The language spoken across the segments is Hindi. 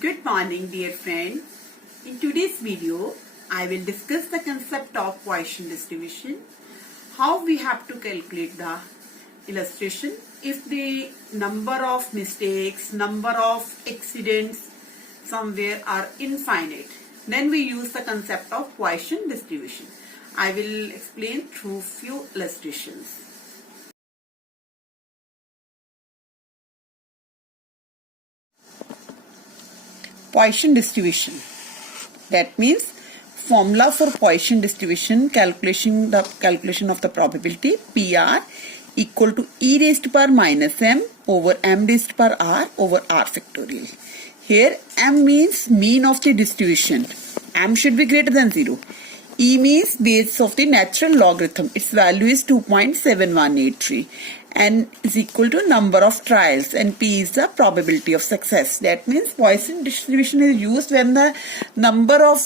Good morning, dear friends. In today's video, I will discuss the concept of Poisson distribution, how we have to calculate the illustration if the number of mistakes, number of accidents somewhere are infinite. Then we use the concept of Poisson distribution. I will explain through few illustrations. Poisson distribution. That means formula for Poisson distribution, calculation of the probability PR equal to e raised to power minus m over m raised to power r over r factorial. Here m means mean of the distribution. M should be greater than 0. E means base of the natural logarithm. Its value is 2.7183. N is equal to number of trials and P is the probability of success. That means Poisson distribution is used when the number of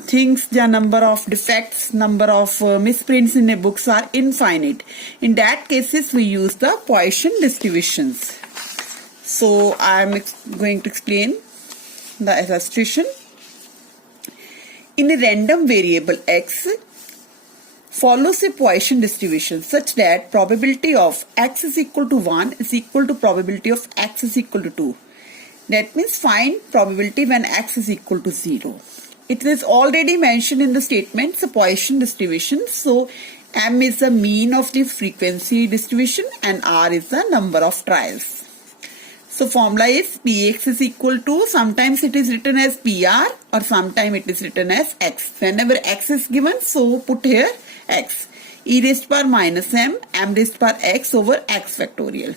things, the number of defects, number of misprints in a books are infinite. In that cases we use the Poisson distributions. So I am going to explain the illustration. In a random variable x follows a Poisson distribution such that probability of x is equal to 1 is equal to probability of x is equal to 2. That means find probability when x is equal to 0. It is already mentioned in the statement, it's a Poisson distribution. So m is the mean of the frequency distribution and r is the number of trials. So formula is Px is equal to, sometimes it is written as PR or sometimes it is written as x. Whenever x is given, so put here x. E raised to power minus m raised to power x over x factorial.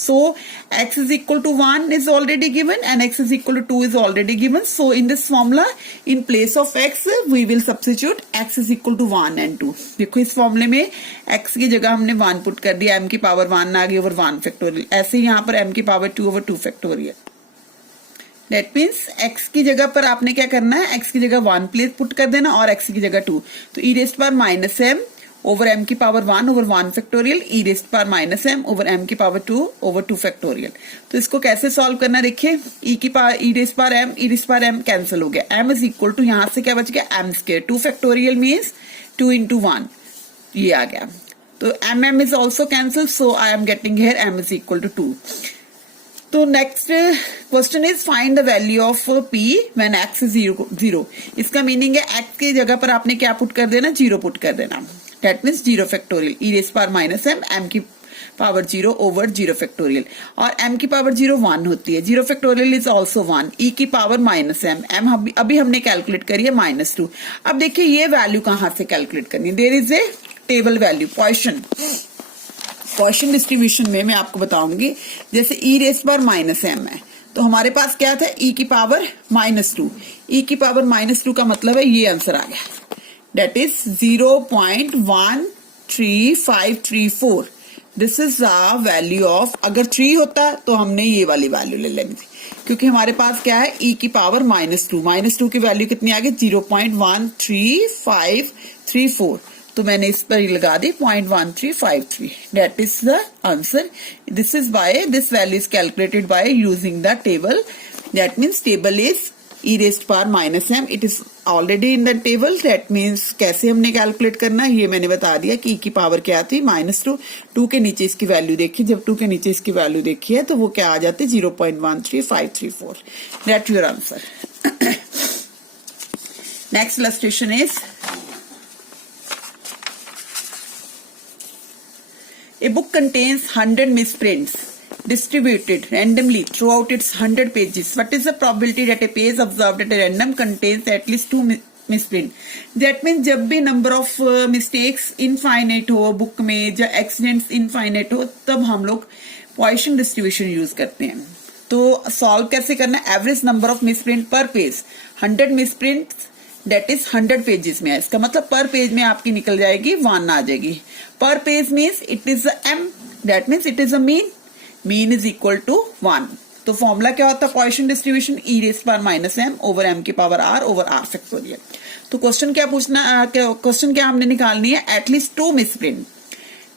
So x is equal to 1 is already given and x is equal to 2 is already given. So in this formula, in place of x, we will substitute x is equal to 1 and 2. देखो इस फॉर्मूले में x की जगह हमने 1 पुट कर दिया, m की पावर 1 आ गई ओवर 1 फैक्टोरियल. ऐसे ही यहाँ पर m की power 2 over 2 factorial. That means x की जगह पर आपने क्या करना है, x की जगह 1 प्लेस पुट कर देना और x की जगह 2. तो e raised power minus m over m की power 1 over 1 factorial, e raised power minus m over m की पावर 2 ओवर 2 फैक्टोरियल. तो इसको कैसे सॉल्व करना देखिए. e की power e raised power m cancel हो गया. m इज इक्वल टू यहां से क्या बच गया, m square. 2 factorial means 2 into 1 ये आ गया. तो m is also cancel. So I am getting here m is equal to 2. तो next question is find the value of p when x is 0. इसका मीनिंग है x की जगह पर आपने क्या पुट कर देना, 0 पुट कर देना. That means 0 factorial. E raised power minus m की पावर 0 ओवर 0 फैक्टोरियल. और m की पावर 0 1 होती है. 0 फैक्टोरियल इज ऑल्सो 1. e की पावर माइनस m अभी हमने कैलकुलेट करी है -2. अब देखिए ये वैल्यू कहाँ से कैलकुलेट करनी है. There is a table value Poisson distribution में मैं आपको बताऊंगी. जैसे e raised power minus m है तो हमारे पास क्या था, e की पावर -2. e की पावर -2 का मतलब है ये आंसर आ गया. That is 0.13534. This is the value of, अगर 3 होता तो हमने ये वाली वैल्यू ले लेनी थी, क्योंकि हमारे पास क्या है, e की पावर -2 की वैल्यू कितनी आ गई, 0.13534. तो मैंने इस पर लगा दी 0.1353. That is the answer. This is by, this value is calculated by using the table. That means table is e raised power minus m. It is already in the table. That means कैसे हमने कैलकुलेट करना है ये मैंने बता दिया कि e की पावर क्या थी, -2. 2 के नीचे इसकी वैल्यू देखी, जब 2 के नीचे इसकी वैल्यू देखी है तो वो क्या आ जाती है, 0.13534. That's your answer. Next illustration is a book contains 100 misprints distributed randomly throughout its 100 pages. What is the probability that a page observed at a random contains at least 2 misprint? That means जब भी number of mistakes infinite हो बुक में, जब accidents infinite हो, तब हम लोग Poisson distribution यूज करते हैं. तो सॉल्व कैसे करना है, average number of misprint per page. 100 misprint that is 100 pages में है. इसका मतलब पर पेज में आपकी निकल जाएगी 1 आ जाएगी. पर page means it is m. That means it is a mean is equal to 1. तो फॉर्मूला क्या होता है Poisson distribution, e raise power minus m over m की power r over r factorial. तो क्वेश्चन क्या हमने निकालनी है, एटलीस्ट 2 मिसप्रिंट.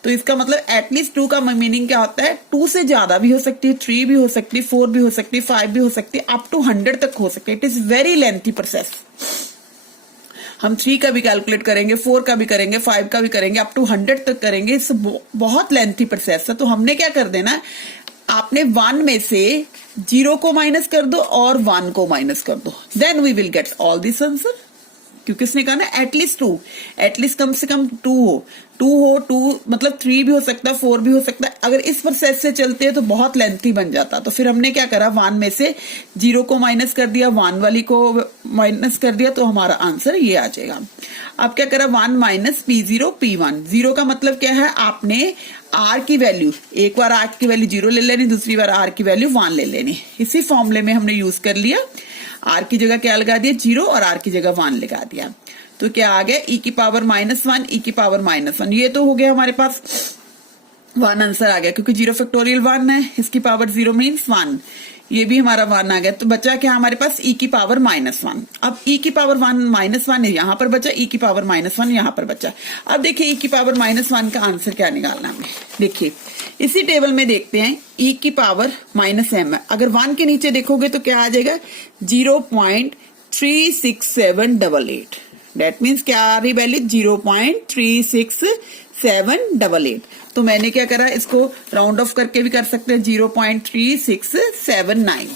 तो इसका मतलब एटलीस्ट 2 का मीनिंग क्या होता है, 2 से ज्यादा भी हो सकती है, 3 भी हो सकती है, 4 भी हो सकती है, 5 भी हो सकती है, अप टू 100 तक हो सकती है। It is very lengthy process. हम 3 का भी कैलकुलेट करेंगे, 4 का भी करेंगे, 5 का भी करेंगे, अप टू 100 तक करेंगे। इस बहुत लेंथी प्रोसेस है। तो हमने क्या कर देना, आपने 1 में से 0 को माइनस कर दो और 1 को माइनस कर दो, then we will get all this answer. क्योंकि उसने कहा ना एटलीस्ट 2, एटलीस्ट कम से कम 2 हो, 2 मतलब 3 भी हो सकता है, 4 भी हो सकता है। अगर इस प्रोसेस से चलते हैं तो बहुत लेंथी बन जाता। तो फिर हमने क्या करा, 1 में से 0 को माइनस कर दिया, 1 वाली को माइनस कर दिया, तो हमारा आंसर ये आ जाएगा। अब क्या करा, 1 माइनस P0 P1। 0 का मतलब क्या है, आपने R की वैल्यू, एक बार R की वैल्यू 0 ले लेनी, दूसरी बार R की वैल्यू 1 ले लेनी। इसी फॉर्मूले में हमने यूज कर लिया। R की जगह क्या लगा दिया, 0, और R की जगह 1 लगा दिया। तो क्या आ गया, e की पावर -1, e की पावर -1। ये तो हो गया हमारे पास 1 आंसर आ गया, क्योंकि 0 फैक्टोरियल 1 है, इसकी पावर 0 मीन्स 1। ये भी हमारा 1 आ गया। तो बचा क्या हमारे पास, e की पावर -1। अब e की पावर -1 यहां पर बचा, e की पावर -1 यहां पर बचा। अब देखिए e की पावर -1 का आंसर क्या निकालना हमें। देखिए इसी टेबल में देखते हैं, e की पावर -m है। अगर 1 के नीचे देखोगे तो क्या आ जाएगा, 0.36788। डेट मीन्स क्या आ रही वैल्यू, 0.36788। तो मैंने क्या करा, इसको राउंड ऑफ करके भी कर सकते हैं, 0.3679।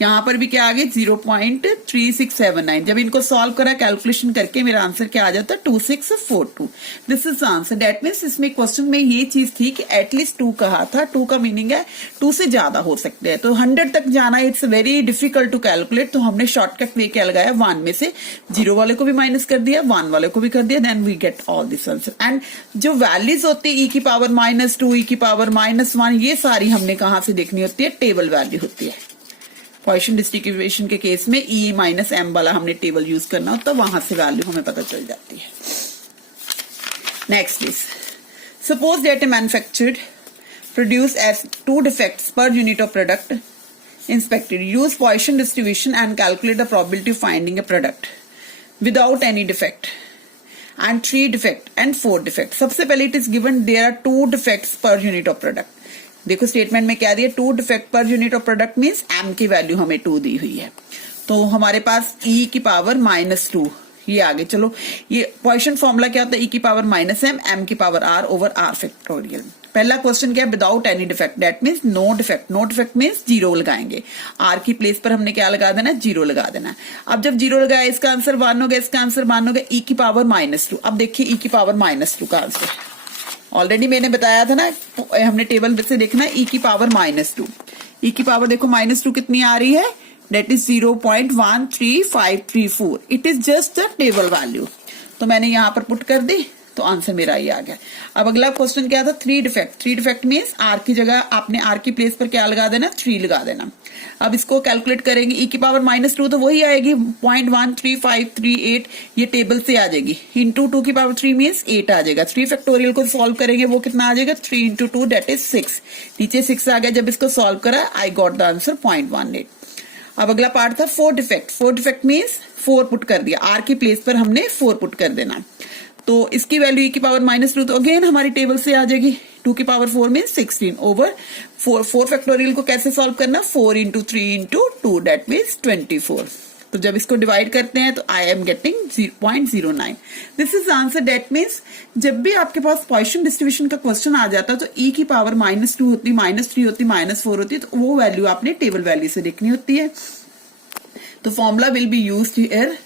यहां पर भी क्या आ गया, 0.3679। जब इनको सॉल्व करा कैलकुलेशन करके, मेरा आंसर क्या आ जाता है, 2642। This is answer. That means इसमें क्वेश्चन में ये चीज थी कि एटलीस्ट 2 कहा था। 2 का मीनिंग है 2 से ज्यादा हो सकते हैं। तो 100 तक जाना it's very difficult to calculate. तो हमने शॉर्टकट वे क्या लगाया, 1 में से 0 वाले को भी माइनस कर दिया, 1 वाले को भी कर दिया, then we get all this answer. And जो वैल्यूज होती है, e की पावर -2, e की पावर -1, ये सारी हमने कहां से देखनी होती है, टेबल वैल्यू होती है। पॉइसन डिस्ट्रीब्यूशन के केस में E -m वाला हमने टेबल यूज करना होता, तो वहां से वैल्यू हमें पता चल जाती है। Next is, suppose that a manufactured produce as 2 defects per unit of product inspected, use Poisson distribution and calculate the probability of finding a product without any defect and 3 defect and 4 defect. सबसे पहले it is given there are 2 defects per unit of product. देखो स्टेटमेंट में क्या दिया, 2 defect per unit of product means m की वैल्यू हमें 2 दी हुई है। तो हमारे पास e की पावर -2 ये आगे। चलो ये पॉइसन फॉर्मूला क्या होता है, e की पावर -m, m की power r over r factorial. पहला क्वेश्चन क्या है, without any defect, that means no defect. No defect means 0 लगाएंगे, r की प्लेस पर हमने क्या लगा देना, 0 लगा देना। अब जब 0 लगाया, इसका आंसर 1 हो गया, इसका आंसर 1 हो गया, e की पावर -2। अब देखिए e की पावर -2 का आंसर ऑलरेडी मैंने बताया था ना, हमने टेबल से देखना e की पावर -2। e की पावर देखो -2 कितनी आ रही है, that is 0.13534। It is just the table value. तो मैंने यहां पर पुट कर दी, तो आंसर मेरा ये आ गया। अब अगला क्वेश्चन क्या था, 3 डिफेक्ट। 3 डिफेक्ट मीन्स r की जगह आपने r की प्लेस पर क्या लगा देना, 3 लगा देना। अब इसको कैलकुलेट करेंगे, e की पावर -2 तो वही आएगी 0.13538, ये टेबल से आ जाएगी, इंटू 2 की पावर 3 मीन्स 8 आ जाएगा। 3 फैक्टोरियल को सॉल्व करेंगे, वो कितना आ जाएगा, 3 इंटू 2 दैट इज 6। नीचे 6 आ गया। जब इसको सॉल्व करा, आई गॉट द आंसर 0.18। अब अगला पार्ट था 4 डिफेक्ट। 4 डिफेक्ट मीन्स 4 पुट कर दिया, r की प्लेस पर हमने 4 पुट कर देना। तो इसकी वैल्यू e की पावर -2 तो अगेन हमारी टेबल से आ जाएगी, 2 की पावर 4 मीन 16 ओवर 4। 4 फैक्टोरियल को कैसे सॉल्व करना, 4 इंटू 3 इंटू 2 दैट मीन्स 24। तो जब इसको डिवाइड करते हैं तो आई am getting 0.09। This is answer. That means जब भी आपके पास पॉइसन डिस्ट्रीब्यूशन का क्वेश्चन आ जाता है तो e की पावर -2 होती, -3 होती, -4 होती, तो वो वैल्यू आपने टेबल वैल्यू से देखनी होती है। तो formula will be used here,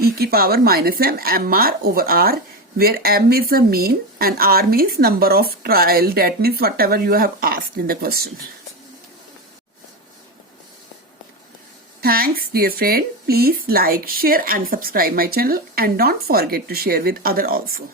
e की power -m, mr over r, where m is the mean and r means number of trial, that means whatever you have asked in the question. Thanks dear friend. Please like, share and subscribe my channel and don't forget to share with other also.